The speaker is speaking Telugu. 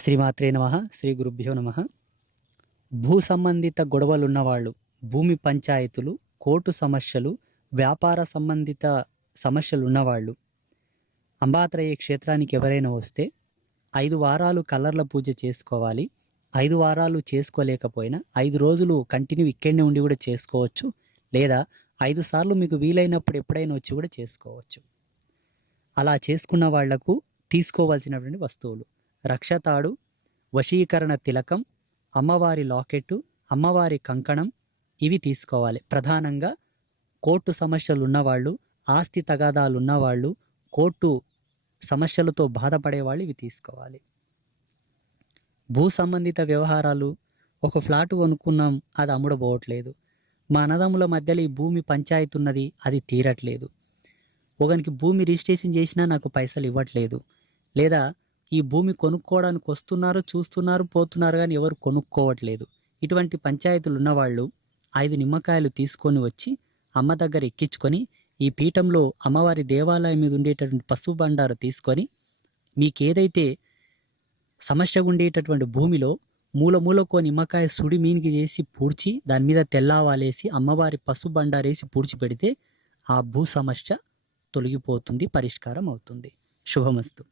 శ్రీమాత్రే నమః. శ్రీ గురుభ్యో నమః. భూ సంబంధిత గొడవలున్నవాళ్ళు, భూమి పంచాయతీలు, కోర్టు సమస్యలు, వ్యాపార సంబంధిత సమస్యలున్నవాళ్ళు అంబాత్రయ క్షేత్రానికి ఎవరైనా వస్తే 5 వారాలు కలర్ల పూజ చేసుకోవాలి. 5 వారాలు చేసుకోలేకపోయినా 5 రోజులు కంటిన్యూ ఇక్కడనే ఉండి కూడా చేసుకోవచ్చు. లేదా 5 సార్లు మీకు వీలైనప్పుడు ఎప్పుడైనా వచ్చి కూడా చేసుకోవచ్చు. అలా చేసుకున్న వాళ్లకు తీసుకోవాల్సినటువంటి వస్తువులు: రక్షతాడు, వశీకరణ తిలకం, అమ్మవారి లాకెట్టు, అమ్మవారి కంకణం, ఇవి తీసుకోవాలి. ప్రధానంగా కోర్టు సమస్యలు ఉన్నవాళ్ళు, ఆస్తి తగాదాలు ఉన్నవాళ్ళు, కోర్టు సమస్యలతో బాధపడేవాళ్ళు ఇవి తీసుకోవాలి. భూ సంబంధిత వ్యవహారాలు: ఒక ఫ్లాట్ కొనుక్కున్నాం, అది అమ్ముడబోవట్లేదు. మా అన్నదమ్ముల మధ్యలో ఈ భూమి పంచాయతీ ఉన్నది, అది తీరట్లేదు. ఒకనికి భూమి రిజిస్ట్రేషన్ చేసినా నాకు పైసలు ఇవ్వట్లేదు. లేదా ఈ భూమి కొనుక్కోవడానికి వస్తున్నారు, చూస్తున్నారు, పోతున్నారు, కానీ ఎవరు కొనుక్కోవట్లేదు. ఇటువంటి పంచాయతీలు ఉన్నవాళ్ళు 5 నిమ్మకాయలు తీసుకొని వచ్చి అమ్మ దగ్గర ఎక్కించుకొని, ఈ పీఠంలో అమ్మవారి దేవాలయం మీద ఉండేటటువంటి పసుపు బండారు తీసుకొని, మీకేదైతే సమస్య ఉండేటటువంటి భూమిలో మూలకో నిమ్మకాయ సుడి మీనికి చేసి పూడ్చి, దాని మీద తెల్లావాలేసి అమ్మవారి పసుపు బండారేసి పూడ్చి పెడితే ఆ భూ సమస్య తొలగిపోతుంది, పరిష్కారం అవుతుంది. శుభమస్తు.